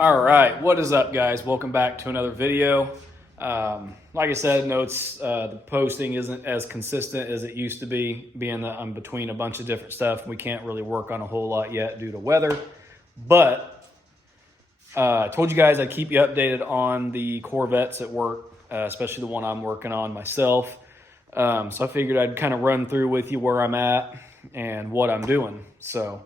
All right, what is up, guys? Welcome back to another video. Like I said, notes the posting isn't as consistent as it used to be, being that I'm between a bunch of different stuff. We can't really work on a whole lot yet due to weather, but I told you guys I'd keep you updated on the Corvettes at work, especially the one I'm working on myself. So I figured I'd kind of run through with you where I'm at and what I'm doing. So,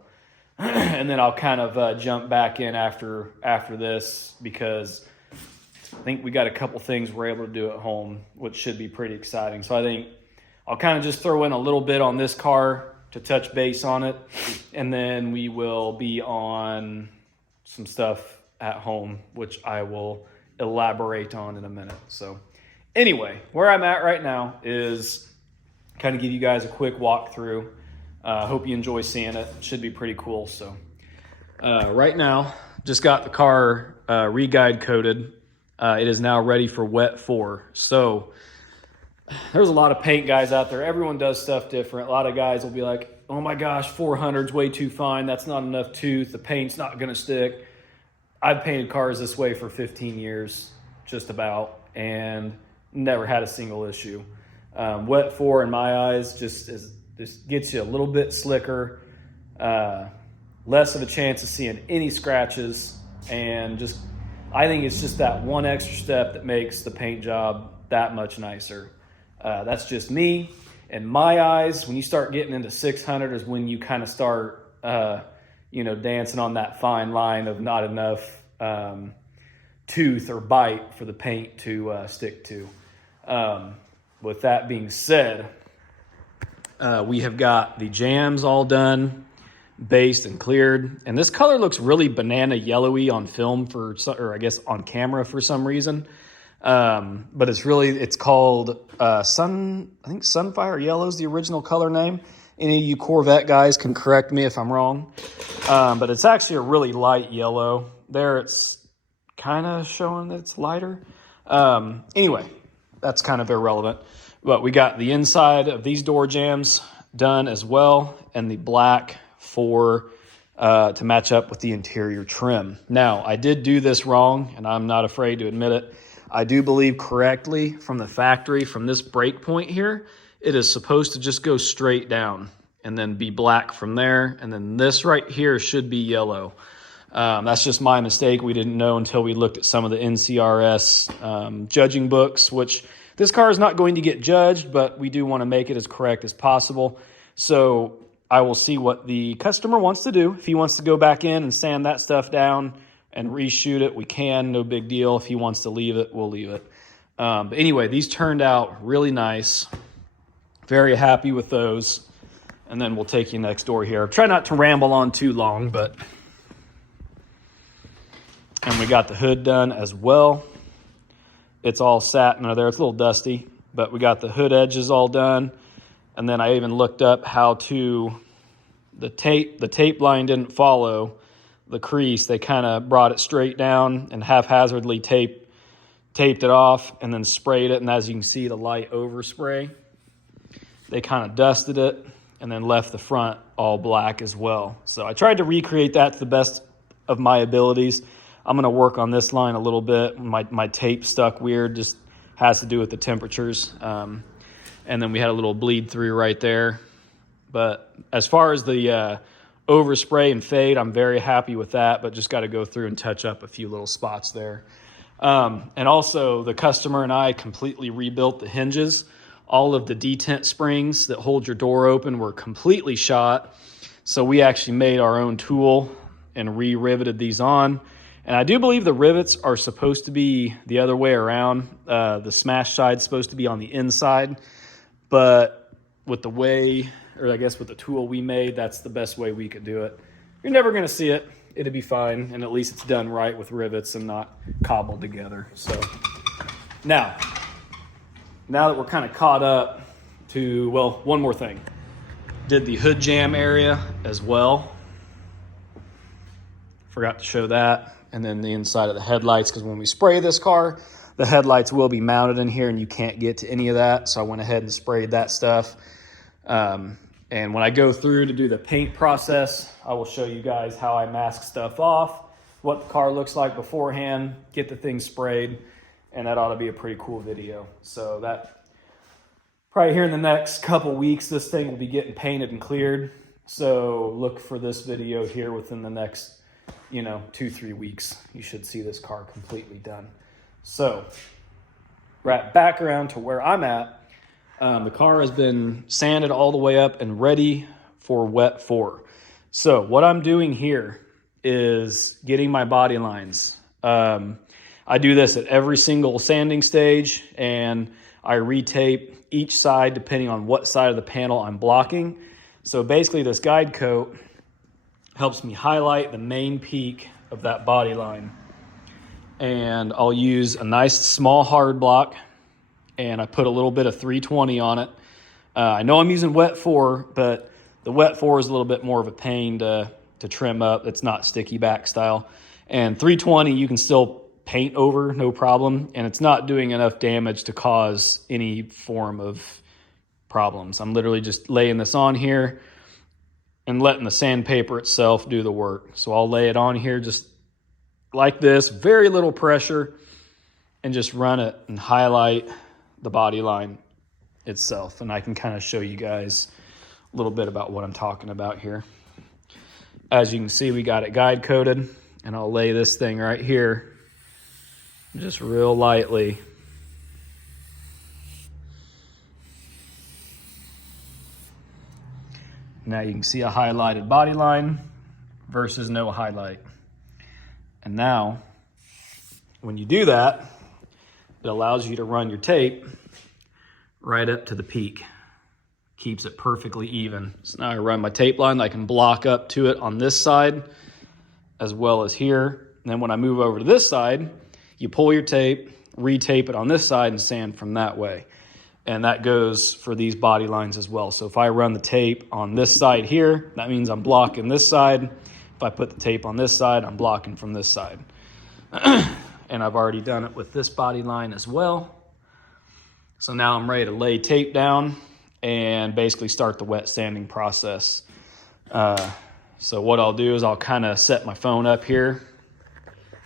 and then I'll kind of jump back in after this, because I think we got a couple things we're able to do at home, which should be pretty exciting. So I think I'll kind of just throw in a little bit on this car to touch base on it, and then we will be on some stuff at home, which I will elaborate on in a minute. So anyway, where I'm at right now is kind of give you guys a quick walkthrough. Hope you enjoy seeing it. Should be pretty cool. So right now, just got the car re-guide coated. It is now ready for wet 4. So there's a lot of paint guys out there. Everyone does stuff different. A lot of guys will be like, oh my gosh, 400's way too fine. That's not enough tooth. The paint's not going to stick. I've painted cars this way for 15 years, just about, and never had a single issue. Wet 4 in my eyes just gets you a little bit slicker, less of a chance of seeing any scratches, and just I think it's just that one extra step that makes the paint job that much nicer. That's just me. In my eyes, when you start getting into 600 is when you kind of start, dancing on that fine line of not enough tooth or bite for the paint to stick to. With that being said, we have got the jams all done, based and cleared, and this color looks really banana yellowy on film or I guess on camera for some reason. But it's called I think Sunfire Yellow is the original color name. Any of you Corvette guys can correct me if I'm wrong. But it's actually a really light yellow. There it's kind of showing that it's lighter. Anyway, that's kind of irrelevant. But we got the inside of these door jambs done as well, and the black to match up with the interior trim. Now, I did do this wrong, and I'm not afraid to admit it. I do believe correctly from the factory, from this break point here, it is supposed to just go straight down and then be black from there. And then this right here should be yellow. That's just my mistake. We didn't know until we looked at some of the NCRS judging books, which this car is not going to get judged, but we do want to make it as correct as possible. So I will see what the customer wants to do. If he wants to go back in and sand that stuff down and reshoot it, we can, no big deal. If he wants to leave it, we'll leave it. But anyway, these turned out really nice. Very happy with those. And then we'll take you next door here. Try not to ramble on too long, but... And we got the hood done as well. It's all satin under there. It's a little dusty, but we got the hood edges all done. And then I even looked up how to... The tape line didn't follow the crease. They kind of brought it straight down and haphazardly taped it off and then sprayed it. And as you can see, the light overspray, they kind of dusted it and then left the front all black as well. So I tried to recreate that to the best of my abilities. I'm going to work on this line a little bit. My tape stuck weird, just has to do with the temperatures. And then we had a little bleed through right there. But as far as the overspray and fade, I'm very happy with that, but just got to go through and touch up a few little spots there. And also, the customer and I completely rebuilt the hinges. All of the detent springs that hold your door open were completely shot. So we actually made our own tool and re-riveted these on. And I do believe the rivets are supposed to be the other way around. The smash side's supposed to be on the inside. But with the way, or I guess with the tool we made, that's the best way we could do it. You're never going to see it. It'll be fine. And at least it's done right with rivets and not cobbled together. So now that we're kind of caught up to, well, one more thing. Did the hood jam area as well. Forgot to show that. And then the inside of the headlights, because when we spray this car, the headlights will be mounted in here and you can't get to any of that. So I went ahead and sprayed that stuff. And when I go through to do the paint process, I will show you guys how I mask stuff off, what the car looks like beforehand, get the thing sprayed, and that ought to be a pretty cool video. So that probably here in the next couple weeks, this thing will be getting painted and cleared. So look for this video here within the next, 2-3 weeks. You should see this car completely done. So back around to where I'm at. The car has been sanded all the way up and ready for wet 4. So what I'm doing here is getting my body lines. I do this at every single sanding stage, and I retape each side depending on what side of the panel I'm blocking. So basically this guide coat helps me highlight the main peak of that body line. And I'll use a nice small hard block, and I put a little bit of 320 on it. I know I'm using wet 4, but the wet 4 is a little bit more of a pain to trim up. It's not sticky back style. And 320 you can still paint over, no problem, and it's not doing enough damage to cause any form of problems. I'm literally just laying this on here and letting the sandpaper itself do the work. So I'll lay it on here just like this, very little pressure, and just run it and highlight the body line itself. And I can kind of show you guys a little bit about what I'm talking about here. As you can see, we got it guide coated, and I'll lay this thing right here just real lightly. Now you can see a highlighted body line versus no highlight. And now, when you do that, it allows you to run your tape right up to the peak. Keeps it perfectly even. So now I run my tape line, I can block up to it on this side as well as here. And then when I move over to this side, you pull your tape, retape it on this side, and sand from that way. And that goes for these body lines as well. So if I run the tape on this side here, that means I'm blocking this side. If I put the tape on this side, I'm blocking from this side. And I've already done it with this body line as well. So now I'm ready to lay tape down and basically start the wet sanding process. So what I'll do is I'll kind of set my phone up here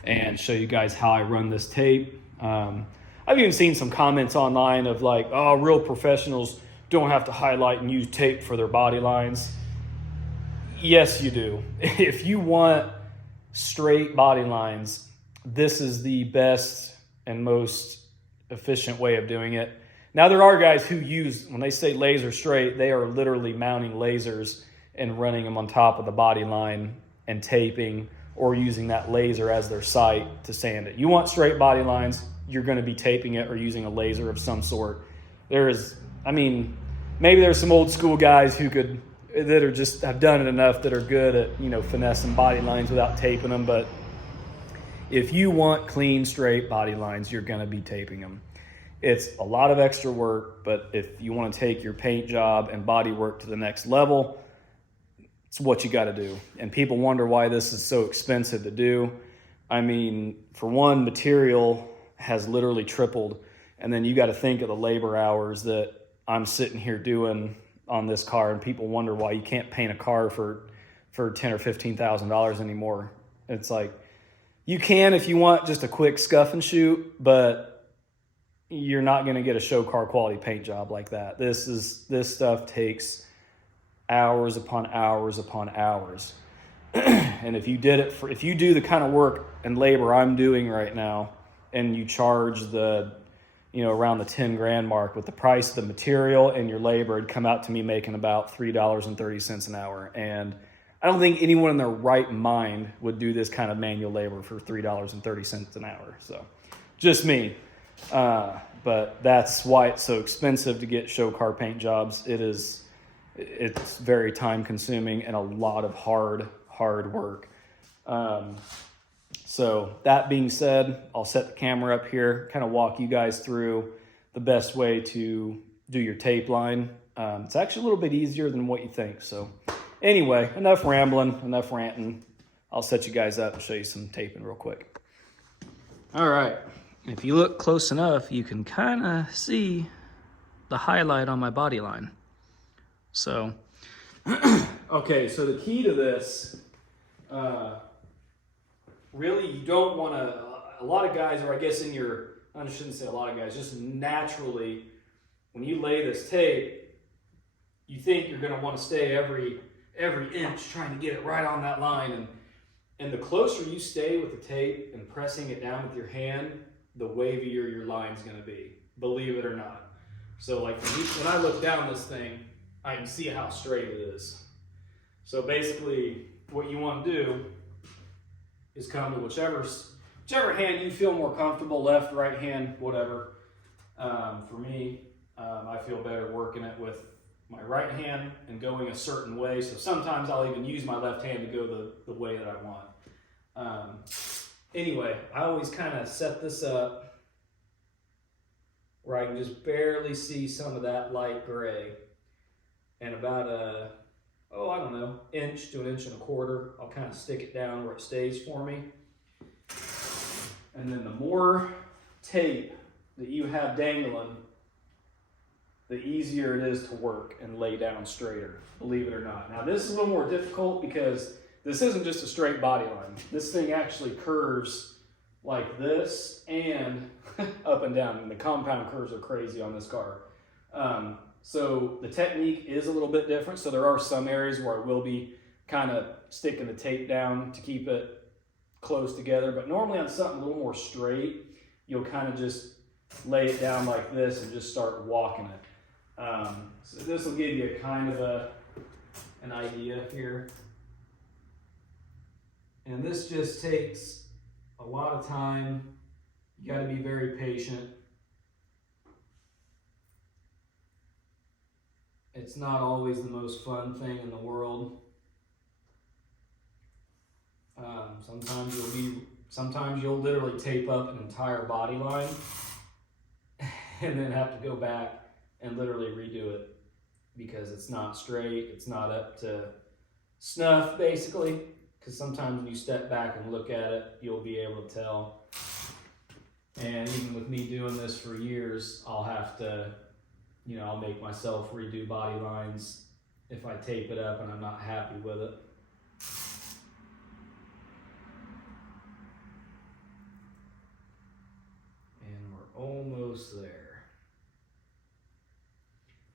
and show you guys how I run this tape. I've even seen some comments online of like, oh, real professionals don't have to highlight and use tape for their body lines. Yes, you do. If you want straight body lines, this is the best and most efficient way of doing it. Now, there are guys who use, when they say laser straight, they are literally mounting lasers and running them on top of the body line and taping, or using that laser as their sight to sand it. You want straight body lines, you're going to be taping it or using a laser of some sort. Maybe there's some old school guys that are just have done it enough that are good at, finessing body lines without taping them. But if you want clean, straight body lines, you're going to be taping them. It's a lot of extra work, but if you want to take your paint job and body work to the next level, it's what you got to do. And people wonder why this is so expensive to do. For one, material has literally tripled. And then you got to think of the labor hours that I'm sitting here doing on this car, and people wonder why you can't paint a car for $10,000 or $15,000 anymore. It's like, you can if you want just a quick scuff and shoot, but you're not going to get a show car quality paint job like that. This stuff takes hours upon hours upon hours. And if you do the kind of work and labor I'm doing right now, and you charge around the 10 grand mark, with the price of the material and your labor, it'd come out to me making about $3.30 an hour. And I don't think anyone in their right mind would do this kind of manual labor for $3.30 an hour. So just me. But that's why it's so expensive to get show car paint jobs. It's very time consuming and a lot of hard work. So that being said, I'll set the camera up here, kind of walk you guys through the best way to do your tape line. It's actually a little bit easier than what you think. So anyway, enough rambling, enough ranting. I'll set you guys up and show you some taping real quick. All right. If you look close enough, you can kind of see the highlight on my body line. So, okay, so the key to this, really you don't want to, a lot of guys, or I guess in your, I shouldn't say a lot of guys, just naturally, when you lay this tape, you think you're going to want to stay every inch trying to get it right on that line. And the closer you stay with the tape and pressing it down with your hand, the wavier your line's going to be, believe it or not. So like when I look down this thing, I can see how straight it is. So basically what you want to do is come to whichever hand you feel more comfortable, left, right hand, whatever. For me, I feel better working it with my right hand and going a certain way. So sometimes I'll even use my left hand to go the way that I want. Anyway, I always kind of set this up where I can just barely see some of that light gray. And about I don't know, inch to an inch and a quarter, I'll kind of stick it down where it stays for me. And then the more tape that you have dangling, the easier it is to work and lay down straighter, believe it or not. Now this is a little more difficult because this isn't just a straight body line. This thing actually curves like this and up and down. And the compound curves are crazy on this car. So the technique is a little bit different. So there are some areas where I will be kind of sticking the tape down to keep it close together. But normally on something a little more straight, you'll kind of just lay it down like this and just start walking it. So this will give you a kind of an idea here. And this just takes a lot of time. You got to be very patient. It's not always the most fun thing in the world. Sometimes you'll literally tape up an entire body line and then have to go back and literally redo it because it's not straight, it's not up to snuff basically. Because sometimes when you step back and look at it, you'll be able to tell. And even with me doing this for years, I'll have to, I'll make myself redo body lines if I tape it up and I'm not happy with it. And we're almost there.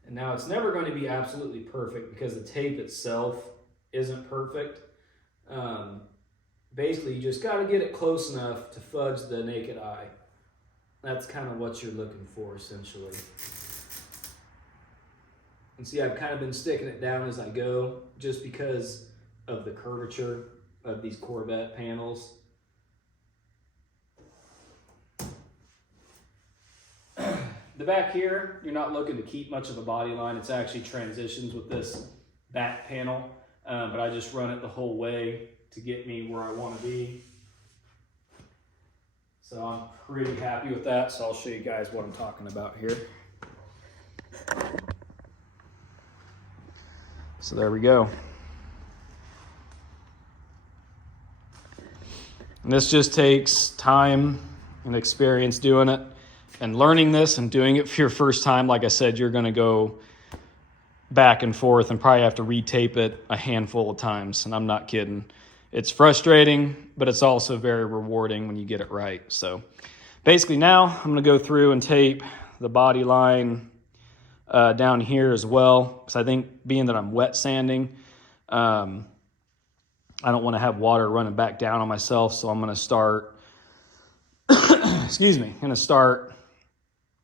And now it's never going to be absolutely perfect because the tape itself isn't perfect. Basically, you just got to get it close enough to fudge the naked eye. That's kind of what you're looking for, essentially. And see, I've kind of been sticking it down as I go just because of the curvature of these Corvette panels. The back here, you're not looking to keep much of a body line. It's actually transitions with this back panel, but I just run it the whole way to get me where I want to be. So I'm pretty happy with that. So I'll show you guys what I'm talking about here. So there we go. And this just takes time and experience doing it and learning this and doing it for your first time. Like I said, you're going to go back and forth and probably have to retape it a handful of times. And I'm not kidding. It's frustrating, but it's also very rewarding when you get it right. So basically now I'm going to go through and tape the body line down here as well. Because I think being that I'm wet sanding, I don't want to have water running back down on myself. So I'm going to start,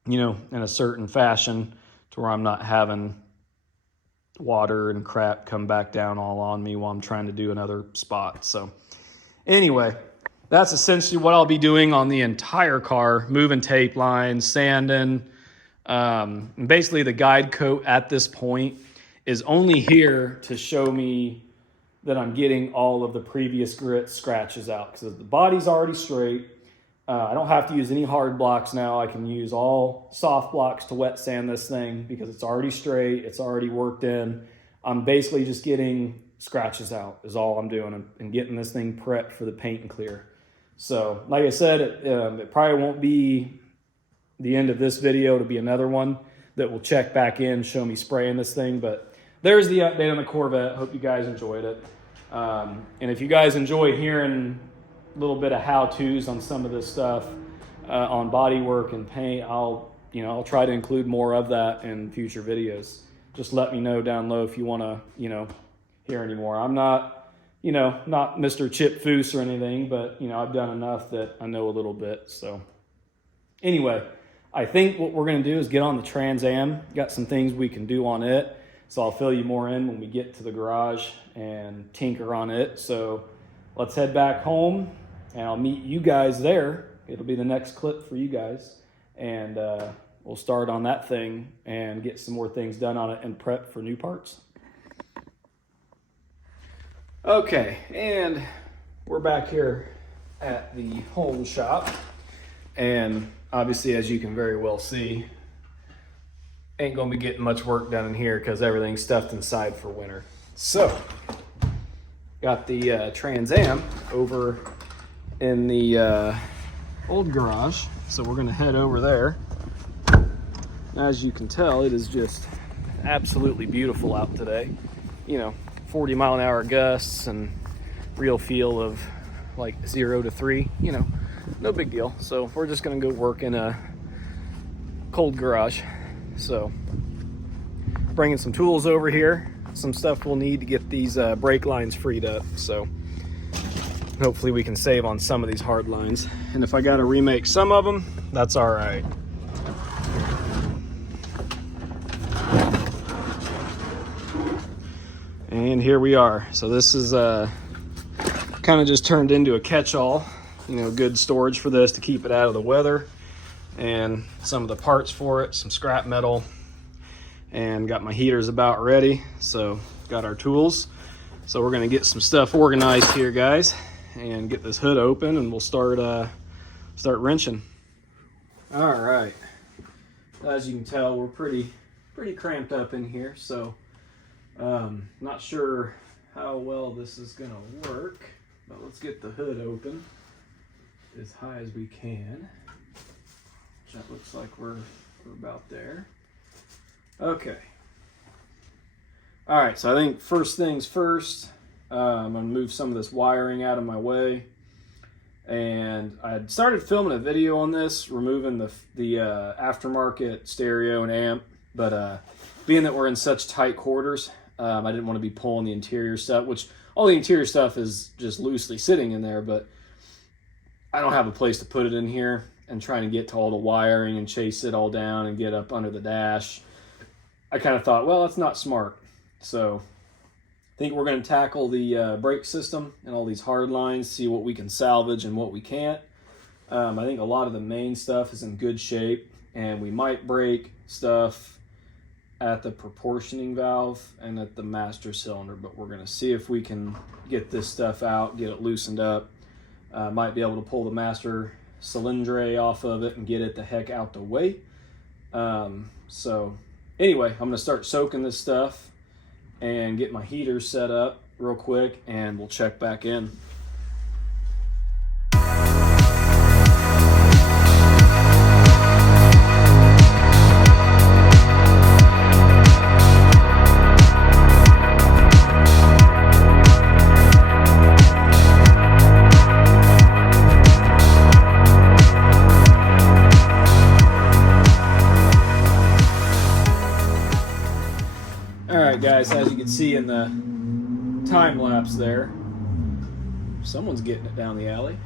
in a certain fashion to where I'm not having water and crap come back down all on me while I'm trying to do another spot. So anyway, that's essentially what I'll be doing on the entire car, moving tape lines, sanding. And basically the guide coat at this point is only here to show me that I'm getting all of the previous grit scratches out because the body's already straight. I don't have to use any hard blocks now. I can use all soft blocks to wet sand this thing because it's already straight. It's already worked in. I'm basically just getting scratches out is all I'm doing and getting this thing prepped for the paint and clear. So like I said, it probably won't be the end of this video. It'll be another one that will check back in, show me spraying this thing. But there's the update on the Corvette. Hope you guys enjoyed it. And if you guys enjoy hearing little bit of how-tos on some of this stuff on body work and paint, I'll try to include more of that in future videos. Just let me know down low if you want to, hear any more. I'm not, not Mr. Chip Foose or anything, but, I've done enough that I know a little bit. So anyway, I think what we're going to do is get on the Trans Am. Got some things we can do on it. So I'll fill you more in when we get to the garage and tinker on it. So let's head back home and I'll meet you guys there. It'll be the next clip for you guys. And we'll start on that thing and get some more things done on it and prep for new parts. Okay, and we're back here at the home shop. And obviously, as you can very well see, ain't gonna be getting much work done in here because everything's stuffed inside for winter. So, got the Trans Am over in the old garage. So we're gonna head over there. As you can tell, it is just absolutely beautiful out today. 40-mile-an-hour gusts and real feel of like 0 to 3, no big deal. So we're just gonna go work in a cold garage. So bringing some tools over here, some stuff we'll need to get these brake lines freed up. So hopefully we can save on some of these hard lines. And if I gotta remake some of them, that's all right. And here we are. So this is kind of just turned into a catch-all, good storage for this to keep it out of the weather, and some of the parts for it, some scrap metal, and got my heaters about ready. So got our tools. So we're gonna get some stuff organized here, guys, and get this hood open, and we'll start wrenching. All right. As you can tell, we're pretty cramped up in here, so not sure how well this is gonna work, but let's get the hood open as high as we can. That looks like we're about there. Okay. All right, so I think first things first, I'm gonna move some of this wiring out of my way. And I had started filming a video on this, removing the aftermarket stereo and amp, but being that we're in such tight quarters, I didn't want to be pulling the interior stuff, which all the interior stuff is just loosely sitting in there, but I don't have a place to put it in here, and trying to get to all the wiring and chase it all down and get up under the dash. I kind of thought, well, that's not smart. So I think we're going to tackle the brake system and all these hard lines, see what we can salvage and what we can't. I think a lot of the main stuff is in good shape, and we might break stuff at the proportioning valve and at the master cylinder, but we're going to see if we can get this stuff out, get it loosened up. Might be able to pull the master cylindre off of it and get it the heck out the way. So anyway, I'm going to start soaking this stuff and get my heater set up real quick, and we'll check back in. Guys, as you can see in the time lapse there, someone's getting it down the alley.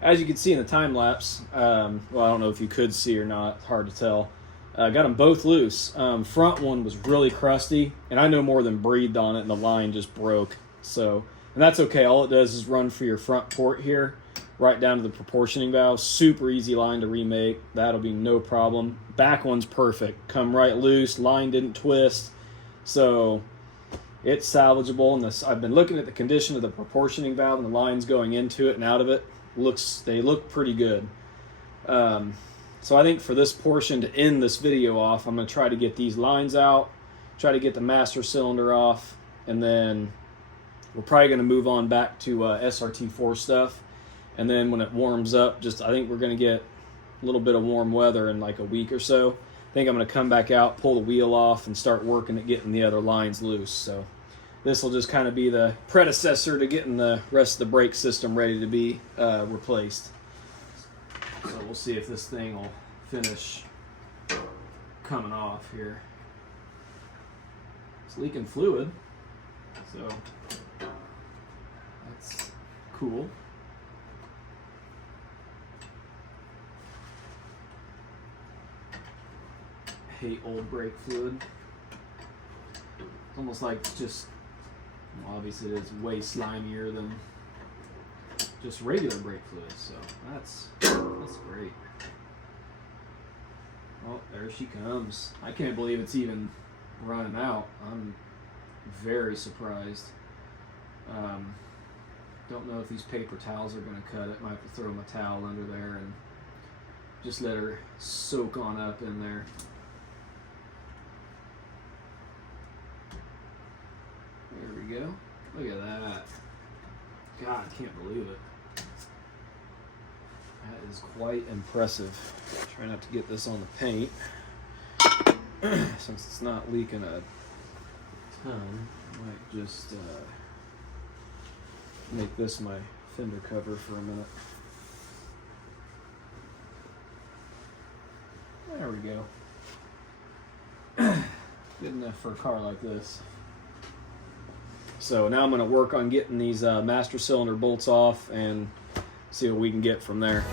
As you can see in the time lapse, well, I don't know if you could see or not, it's hard to tell. Got them both loose. Front one was really crusty, and I no more than breathed on it, and the line just broke. So, and that's okay. All it does is run for your front port here, right down to the proportioning valve. Super easy line to remake. That'll be no problem. Back one's perfect. Come right loose. Line didn't twist. So it's salvageable, and I've been looking at the condition of the proportioning valve and the lines going into it and out of it. They look pretty good. So I think for this portion, to end this video off, I'm going to try to get these lines out, try to get the master cylinder off, and then we're probably going to move on back to SRT4 stuff. And then when it warms up, I think we're going to get a little bit of warm weather in like a week or so. I think I'm going to come back out, pull the wheel off, and start working at getting the other lines loose. So this will just kind of be the predecessor to getting the rest of the brake system ready to be replaced. So we'll see if this thing will finish coming off here. It's leaking fluid, so that's cool. Hate old brake fluid. It's almost like just, well, obviously it is way slimier than just regular brake fluid, so that's great. Oh, there she comes. I can't believe it's even running out. I'm very surprised. Don't know if these paper towels are going to cut it. Might have to throw my towel under there and just let her soak on up in there. There we go. Look at that. God, I can't believe it. That is quite impressive. Try not to get this on the paint. Since it's not leaking a ton, I might just make this my fender cover for a minute. There we go. Good enough for a car like this. So now I'm going to work on getting these master cylinder bolts off and see what we can get from there.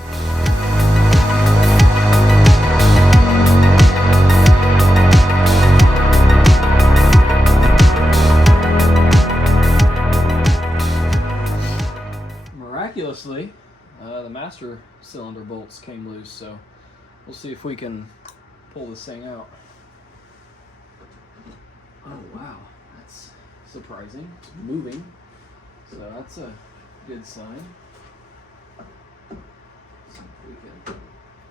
Miraculously, the master cylinder bolts came loose, so we'll see if we can pull this thing out. Oh wow, that's surprising. It's moving, so that's a good sign. See if we can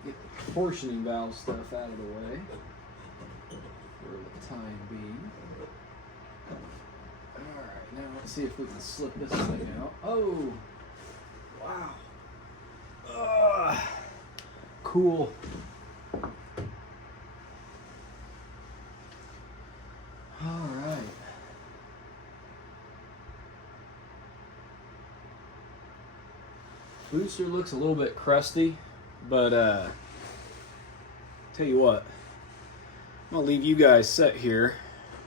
get the proportioning valve stuff out of the way for the time being. Alright, now let's see if we can slip this thing out. Oh! Wow. Cool. Alright. Booster looks a little bit crusty, but tell you what, I'm gonna leave you guys set here.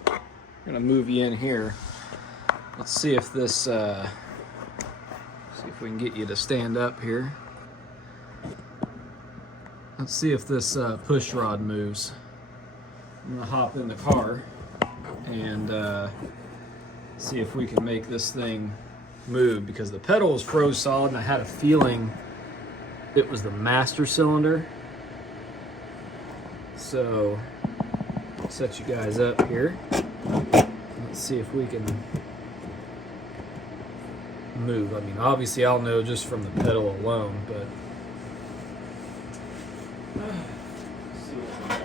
I'm gonna move you in here. Let's see if this, see if we can get you to stand up here. Let's see if this push rod moves. I'm gonna hop in the car and see if we can make this thing move, because the pedal was froze solid and I had a feeling it was the master cylinder. So I'll set you guys up here. Let's see if we can move. I mean, obviously I'll know just from the pedal alone, but see what we got.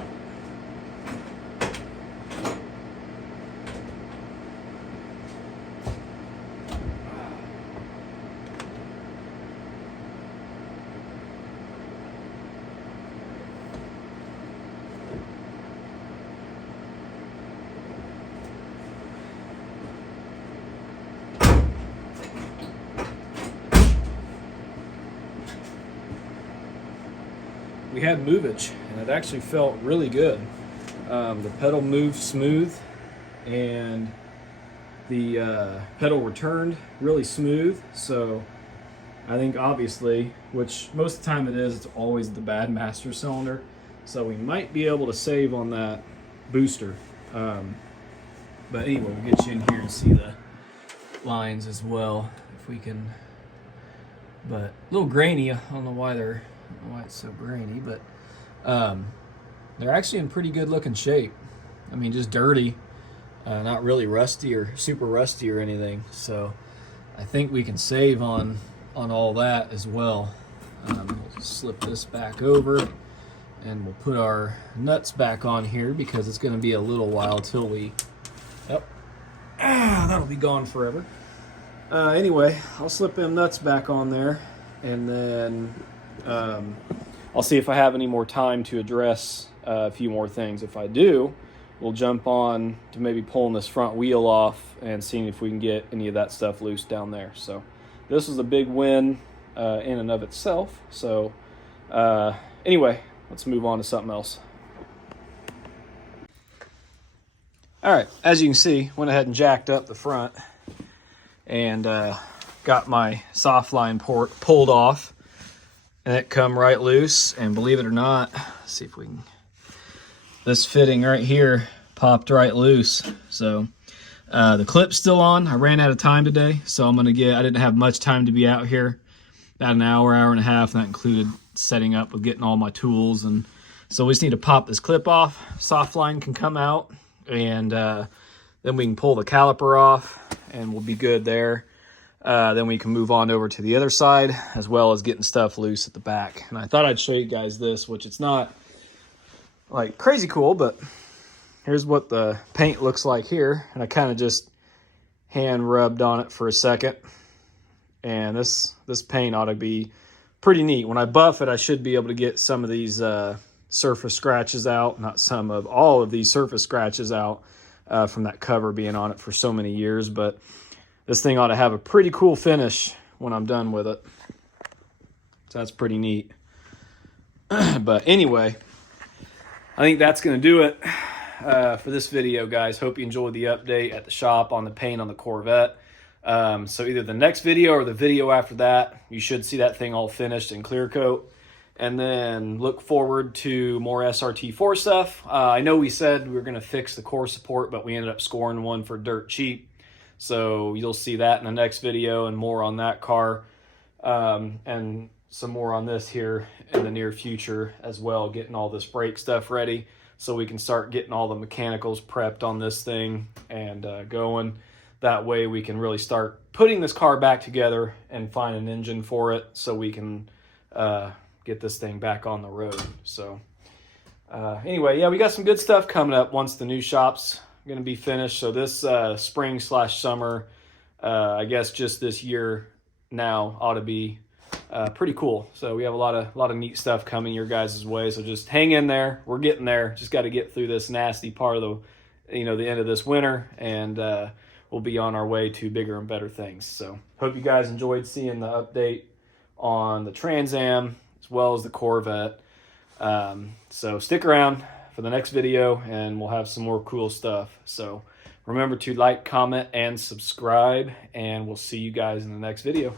We had movage, and it actually felt really good. The pedal moved smooth, and the pedal returned really smooth. So I think obviously, which most of the time it is, it's always the bad master cylinder. So we might be able to save on that booster. But anyway, we'll get you in here and see the lines as well, if we can. But a little grainy. I don't know why it's so grainy, but they're actually in pretty good looking shape. I mean, just dirty, not really rusty or super rusty or anything. So I think we can save on all that as well. We'll just slip this back over, and we'll put our nuts back on here, because it's going to be a little while till we, yep, that'll be gone forever. Anyway, I'll slip them nuts back on there, and then I'll see if I have any more time to address a few more things. If I do, we'll jump on to maybe pulling this front wheel off and seeing if we can get any of that stuff loose down there. So this is a big win in and of itself. So anyway, let's move on to something else. All right, as you can see, went ahead and jacked up the front and got my soft line port pulled off, and it come right loose. And believe it or not, let's see if we can, this fitting right here popped right loose. So the clip's still on. I ran out of time today, so I didn't have much time to be out here, about an hour, hour and a half, and that included setting up with getting all my tools. And so we just need to pop this clip off. Soft line can come out, and then we can pull the caliper off and we'll be good there. Then we can move on over to the other side, as well as getting stuff loose at the back. And I thought I'd show you guys this, which it's not like crazy cool, but here's what the paint looks like here. And I kind of just hand rubbed on it for a second. And this paint ought to be pretty neat. When I buff it, I should be able to get some of these surface scratches out. Not some of, all of these surface scratches out from that cover being on it for so many years. But this thing ought to have a pretty cool finish when I'm done with it. So that's pretty neat. But anyway, I think that's going to do it for this video, guys. Hope you enjoyed the update at the shop on the paint on the Corvette. So either the next video or the video after that, you should see that thing all finished in clear coat. And then look forward to more SRT4 stuff. I know we said we were going to fix the core support, but we ended up scoring one for dirt cheap. So you'll see that in the next video, and more on that car. And some more on this here in the near future as well, getting all this brake stuff ready so we can start getting all the mechanicals prepped on this thing and going. That way we can really start putting this car back together and find an engine for it so we can get this thing back on the road. So anyway, yeah, we got some good stuff coming up once the new shop's going to be finished. So this spring/summer, I guess just this year now, ought to be pretty cool. So we have a lot of neat stuff coming your guys' way. So just hang in there. We're getting there. Just got to get through this nasty part of the end of this winter, and we'll be on our way to bigger and better things. So hope you guys enjoyed seeing the update on the Trans Am as well as the Corvette. So stick around for the next video and we'll have some more cool stuff. So remember to like, comment, and subscribe, and we'll see you guys in the next video.